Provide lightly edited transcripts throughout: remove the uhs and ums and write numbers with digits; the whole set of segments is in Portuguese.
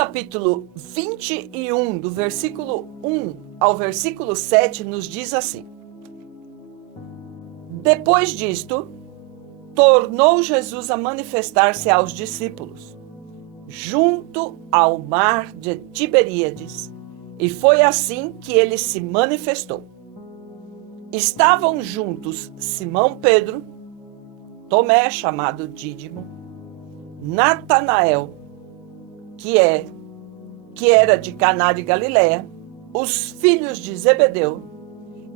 capítulo 21, do versículo 1 ao versículo 7, nos diz assim: Depois disto, tornou Jesus a manifestar-se aos discípulos, junto ao mar de Tiberíades, e foi assim que ele se manifestou. Estavam juntos Simão Pedro, Tomé, chamado Dídimo, Natanael, que era de Caná de Galiléia, os filhos de Zebedeu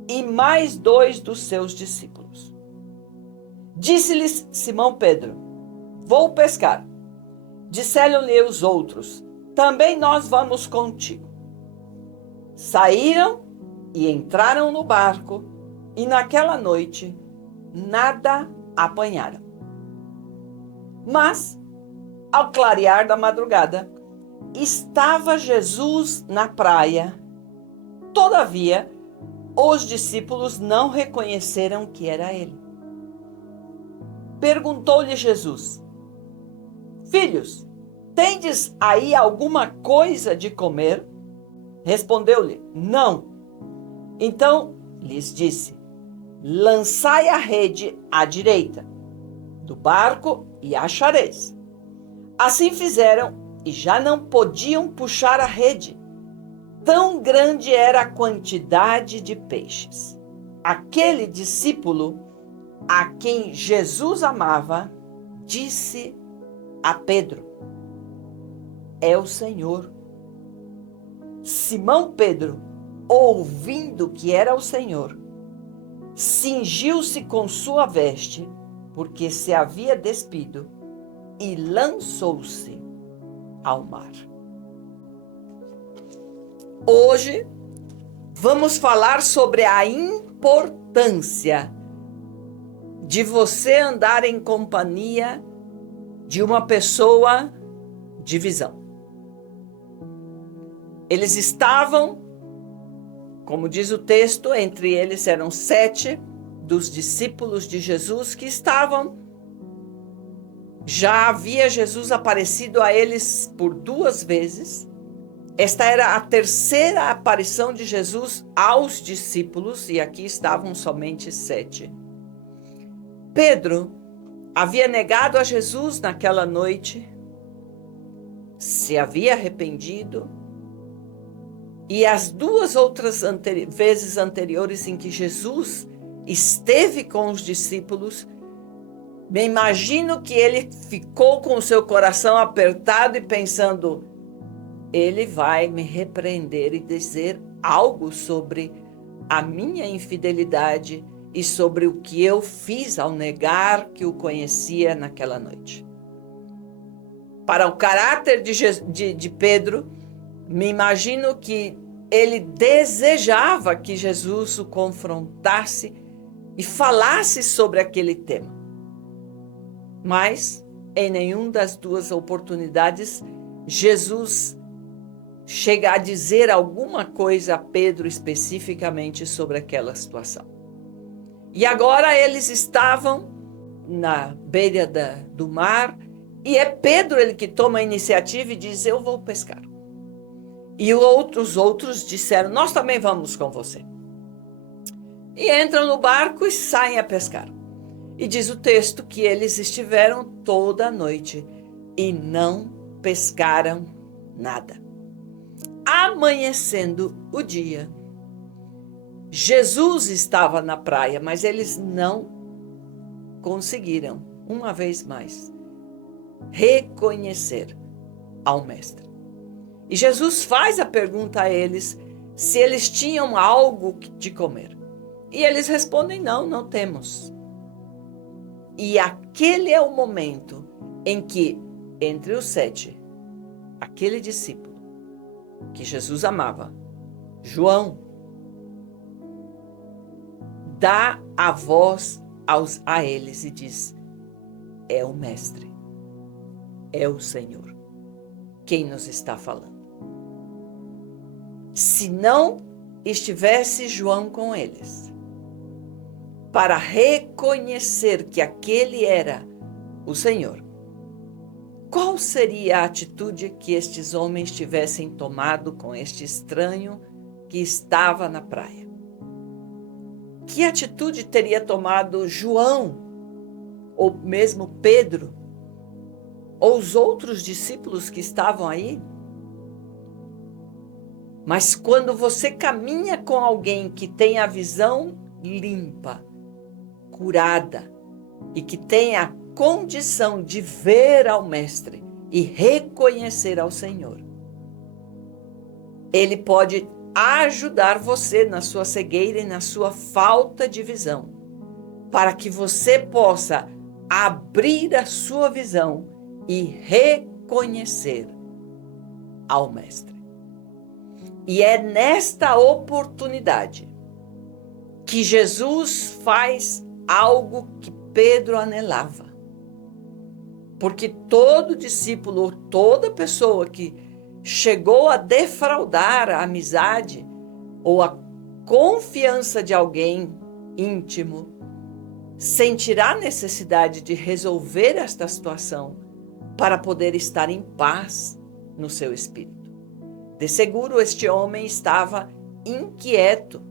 e mais 2 dos seus discípulos. Disse-lhes Simão Pedro: Vou pescar. Disseram-lhe os outros: Também nós vamos contigo. Saíram e entraram no barco, e naquela noite nada apanharam. Mas, ao clarear da madrugada, estava Jesus na praia. Todavia, os discípulos não reconheceram que era ele. Perguntou-lhe Jesus: Filhos, tendes aí alguma coisa de comer? Respondeu-lhe: Não. Então lhes disse: Lançai a rede à direita do barco e achareis. Assim fizeram e já não podiam puxar a rede. Tão grande era a quantidade de peixes. Aquele discípulo a quem Jesus amava disse a Pedro: É o Senhor. Simão Pedro, ouvindo que era o Senhor, cingiu-se com sua veste, porque se havia despido, e lançou-se ao mar. Hoje vamos falar sobre a importância de você andar em companhia de uma pessoa de visão. Eles estavam, como diz o texto, entre eles eram 7 dos discípulos de Jesus que estavam. Já havia Jesus aparecido a eles por 2 vezes. Esta era a terceira aparição de Jesus aos discípulos, e aqui estavam somente 7. Pedro havia negado a Jesus naquela noite, se havia arrependido, e as 2 outras vezes anteriores em que Jesus esteve com os discípulos, me imagino que ele ficou com o seu coração apertado e pensando: ele vai me repreender e dizer algo sobre a minha infidelidade e sobre o que eu fiz ao negar que o conhecia naquela noite. Para o caráter de Pedro, me imagino que ele desejava que Jesus o confrontasse e falasse sobre aquele tema. Mas, em nenhuma das 2 oportunidades, Jesus chega a dizer alguma coisa a Pedro especificamente sobre aquela situação. E agora eles estavam na beira do mar, e é Pedro ele que toma a iniciativa e diz: Eu vou pescar. E os outros disseram: Nós também vamos com você. E entram no barco e saem a pescar. E diz o texto que eles estiveram toda a noite e não pescaram nada. Amanhecendo o dia, Jesus estava na praia, mas eles não conseguiram, uma vez mais, reconhecer ao Mestre. E Jesus faz a pergunta a eles se eles tinham algo de comer. E eles respondem: Não, não temos. E aquele é o momento em que, entre os 7, aquele discípulo que Jesus amava, João, dá a voz a eles e diz: É o Mestre, é o Senhor quem nos está falando. Se não estivesse João com eles, para reconhecer que aquele era o Senhor, qual seria a atitude que estes homens tivessem tomado com este estranho que estava na praia? Que atitude teria tomado João, ou mesmo Pedro, ou os outros discípulos que estavam aí? Mas quando você caminha com alguém que tem a visão limpa, curada, e que tem a condição de ver ao Mestre e reconhecer ao Senhor, ele pode ajudar você na sua cegueira e na sua falta de visão, para que você possa abrir a sua visão e reconhecer ao Mestre. E é nesta oportunidade que Jesus faz algo que Pedro anelava. Porque todo discípulo, ou toda pessoa que chegou a defraudar a amizade ou a confiança de alguém íntimo, sentirá necessidade de resolver esta situação para poder estar em paz no seu espírito. De seguro, este homem estava inquieto,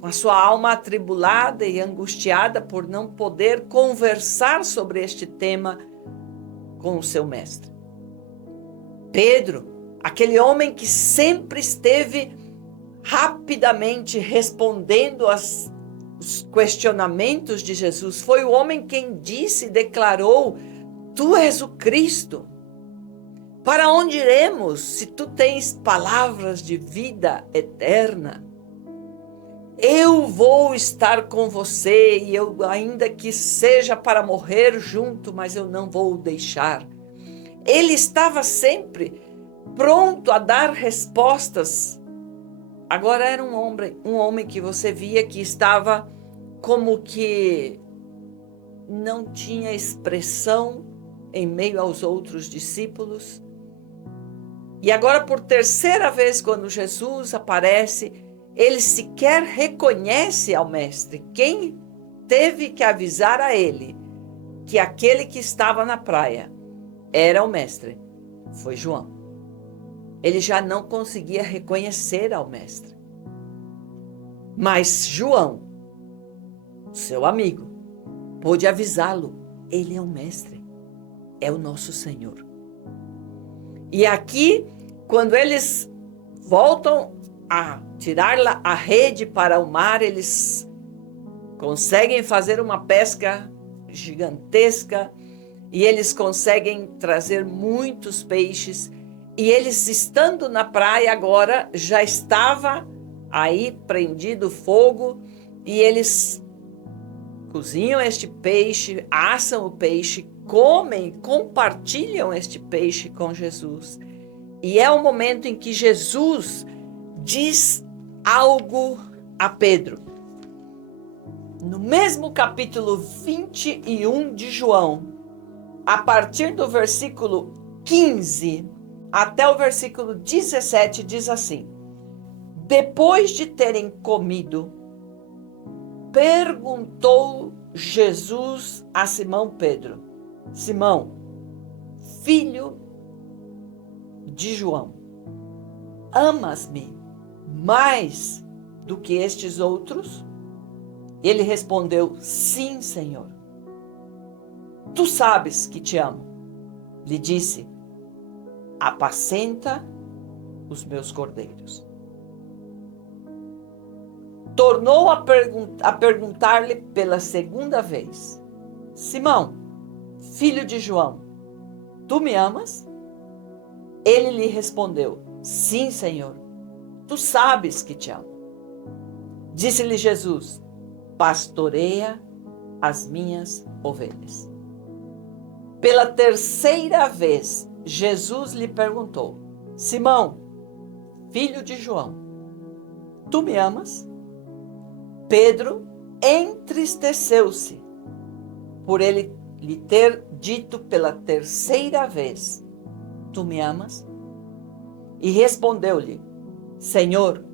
com a sua alma atribulada e angustiada por não poder conversar sobre este tema com o seu mestre. Pedro, aquele homem que sempre esteve rapidamente respondendo aos questionamentos de Jesus, foi o homem quem disse e declarou: Tu és o Cristo. Para onde iremos se tu tens palavras de vida eterna? Eu vou estar com você e eu, ainda que seja para morrer junto, mas eu não vou o deixar. Ele estava sempre pronto a dar respostas. Agora era um homem que você via que estava como que não tinha expressão em meio aos outros discípulos. E agora, por terceira vez, quando Jesus aparece, ele sequer reconhece ao mestre. Quem teve que avisar a ele que aquele que estava na praia era o mestre foi João. Ele já não conseguia reconhecer ao mestre. Mas João, seu amigo, pôde avisá-lo. Ele é o mestre, é o nosso Senhor. E aqui, quando eles voltam a tirar a rede para o mar, eles conseguem fazer uma pesca gigantesca e eles conseguem trazer muitos peixes. E eles, estando na praia agora, já estava aí prendido fogo e eles cozinham este peixe, assam o peixe, comem, compartilham este peixe com Jesus. E é o momento em que Jesus diz algo a Pedro. No mesmo capítulo 21 de João, a partir do versículo 15 até o versículo 17, diz assim: Depois de terem comido, perguntou Jesus a Simão Pedro: Simão, filho de João, amas-me mais do que estes outros? Ele respondeu: Sim, Senhor. Tu sabes que te amo. Lhe disse: Apacenta os meus cordeiros. Tornou a perguntar-lhe pela segunda vez: Simão, filho de João, tu me amas? Ele lhe respondeu: Sim, Senhor, tu sabes que te amo. Disse-lhe Jesus: Pastoreia as minhas ovelhas. Pela terceira vez, Jesus lhe perguntou: Simão, filho de João, tu me amas? Pedro entristeceu-se por ele lhe ter dito pela terceira vez: Tu me amas? E respondeu-lhe: Senhor,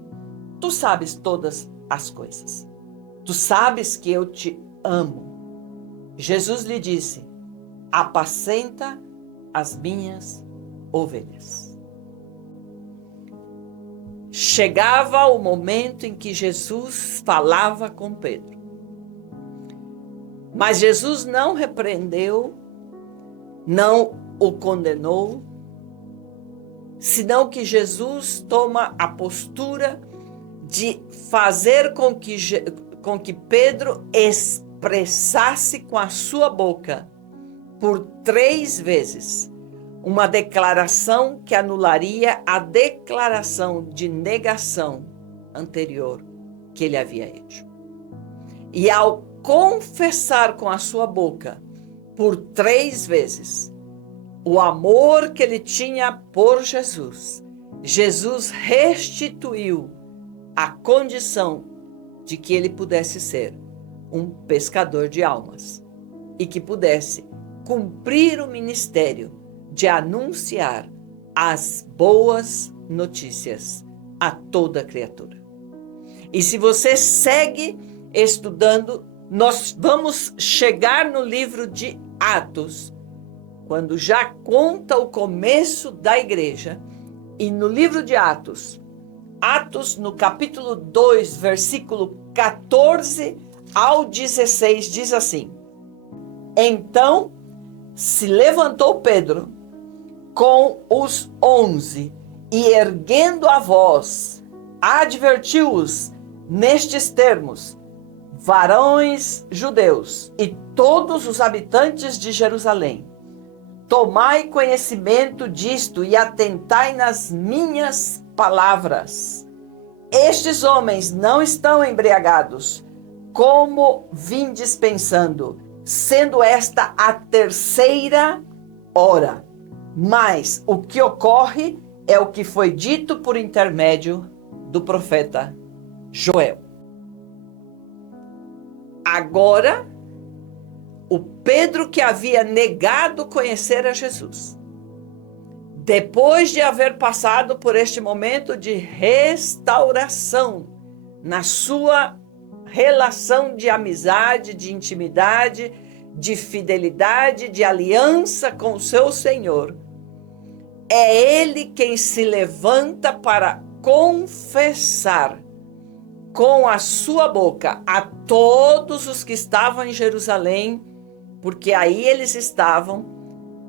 tu sabes todas as coisas. Tu sabes que eu te amo. Jesus lhe disse: Apacenta as minhas ovelhas. Chegava o momento em que Jesus falava com Pedro. Mas Jesus não repreendeu, não o condenou, senão que Jesus toma a postura de fazer com que Pedro expressasse com a sua boca, por 3 vezes, uma declaração que anularia a declaração de negação anterior que ele havia hecho. E ao confessar com a sua boca, por 3 vezes, o amor que ele tinha por Jesus, Jesus restituiu a condição de que ele pudesse ser um pescador de almas e que pudesse cumprir o ministério de anunciar as boas notícias a toda criatura. E se você segue estudando, nós vamos chegar no livro de Atos, quando já conta o começo da igreja, e no livro de Atos, no capítulo 2, versículo 14 ao 16, diz assim: Então se levantou Pedro com os 11 e, erguendo a voz, advertiu-os nestes termos: varões judeus e todos os habitantes de Jerusalém, tomai conhecimento disto e atentai nas minhas palavras. Estes homens não estão embriagados, como vindes pensando, sendo esta a 3ª hora. Mas o que ocorre é o que foi dito por intermédio do profeta Joel. Agora, o Pedro que havia negado conhecer a Jesus, depois de haver passado por este momento de restauração na sua relação de amizade, de intimidade, de fidelidade, de aliança com o seu Senhor, é ele quem se levanta para confessar com a sua boca a todos os que estavam em Jerusalém, porque aí eles estavam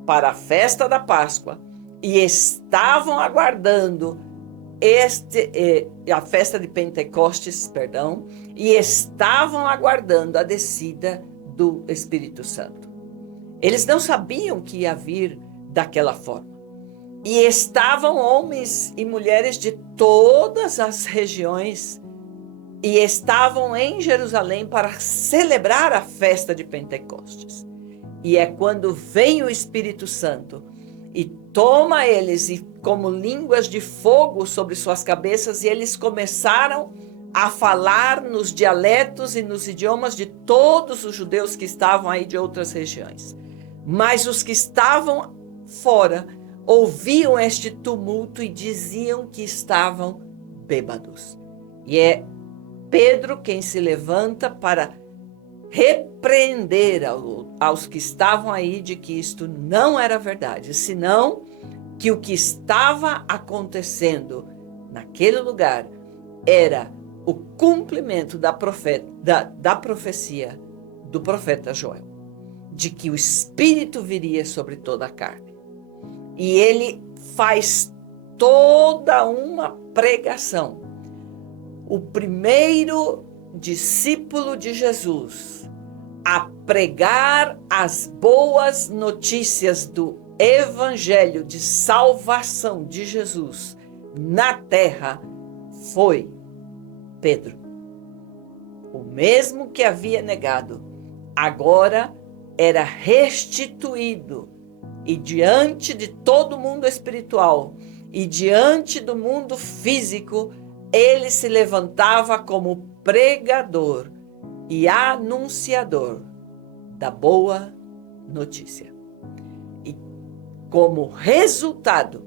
para a festa da Páscoa e estavam aguardando a festa de Pentecostes, e estavam aguardando a descida do Espírito Santo. Eles não sabiam que ia vir daquela forma. E estavam homens e mulheres de todas as regiões e estavam em Jerusalém para celebrar a festa de Pentecostes. E é quando vem o Espírito Santo e toma eles e como línguas de fogo sobre suas cabeças, e eles começaram a falar nos dialetos e nos idiomas de todos os judeus que estavam aí de outras regiões. Mas os que estavam fora ouviam este tumulto e diziam que estavam bêbados. E é Pedro quem se levanta para repreender aos que estavam aí de que isto não era verdade, senão que o que estava acontecendo naquele lugar era o cumprimento da profecia do profeta Joel, de que o Espírito viria sobre toda a carne. E ele faz toda uma pregação. O primeiro discípulo de Jesus a pregar as boas notícias do Evangelho de salvação de Jesus na terra foi Pedro. O mesmo que havia negado, agora era restituído. E diante de todo mundo espiritual e diante do mundo físico, ele se levantava como pregador e anunciador da boa notícia. E como resultado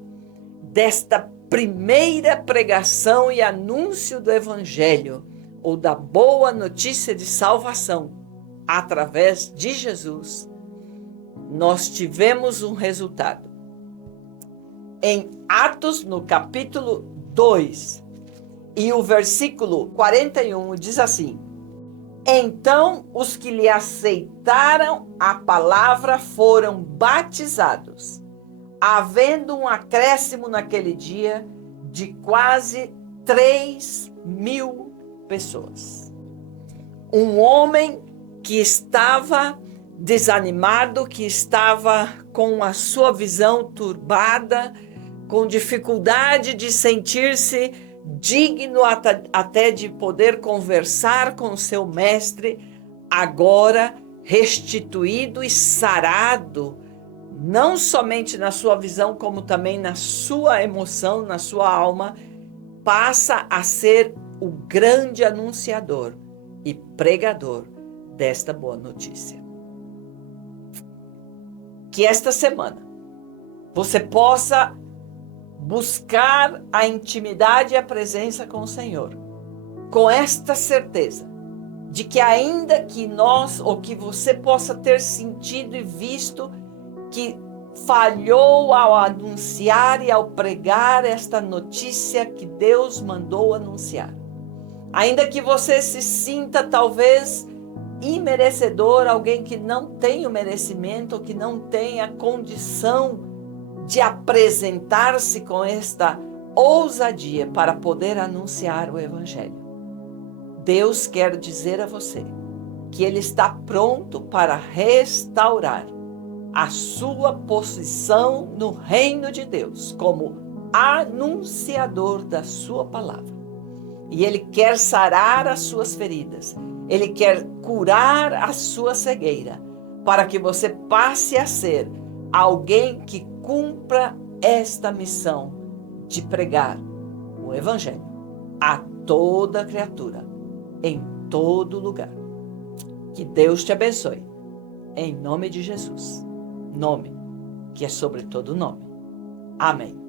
desta primeira pregação e anúncio do Evangelho, ou da boa notícia de salvação, através de Jesus, nós tivemos um resultado. em Atos, no capítulo 2, e o versículo 41 diz assim: então os que lhe aceitaram a palavra foram batizados, havendo um acréscimo naquele dia de quase 3.000 pessoas. Um homem que estava desanimado, que estava com a sua visão turbada, com dificuldade de sentir-se digno até de poder conversar com seu mestre, agora restituído e sarado, não somente na sua visão, como também na sua emoção, na sua alma, passa a ser o grande anunciador e pregador desta boa notícia. Que esta semana você possa buscar a intimidade e a presença com o Senhor, com esta certeza de que ainda que nós, ou que você possa ter sentido e visto que falhou ao anunciar e ao pregar esta notícia que Deus mandou anunciar, ainda que você se sinta talvez imerecedor, alguém que não tem o merecimento, que não tem a condição de apresentar-se com esta ousadia para poder anunciar o Evangelho. Deus quer dizer a você que Ele está pronto para restaurar a sua posição no reino de Deus como anunciador da sua palavra. E Ele quer sarar as suas feridas, Ele quer curar a sua cegueira, para que você passe a ser alguém que cumpra esta missão de pregar o Evangelho a toda criatura, em todo lugar. Que Deus te abençoe, em nome de Jesus, nome que é sobre todo nome. Amém.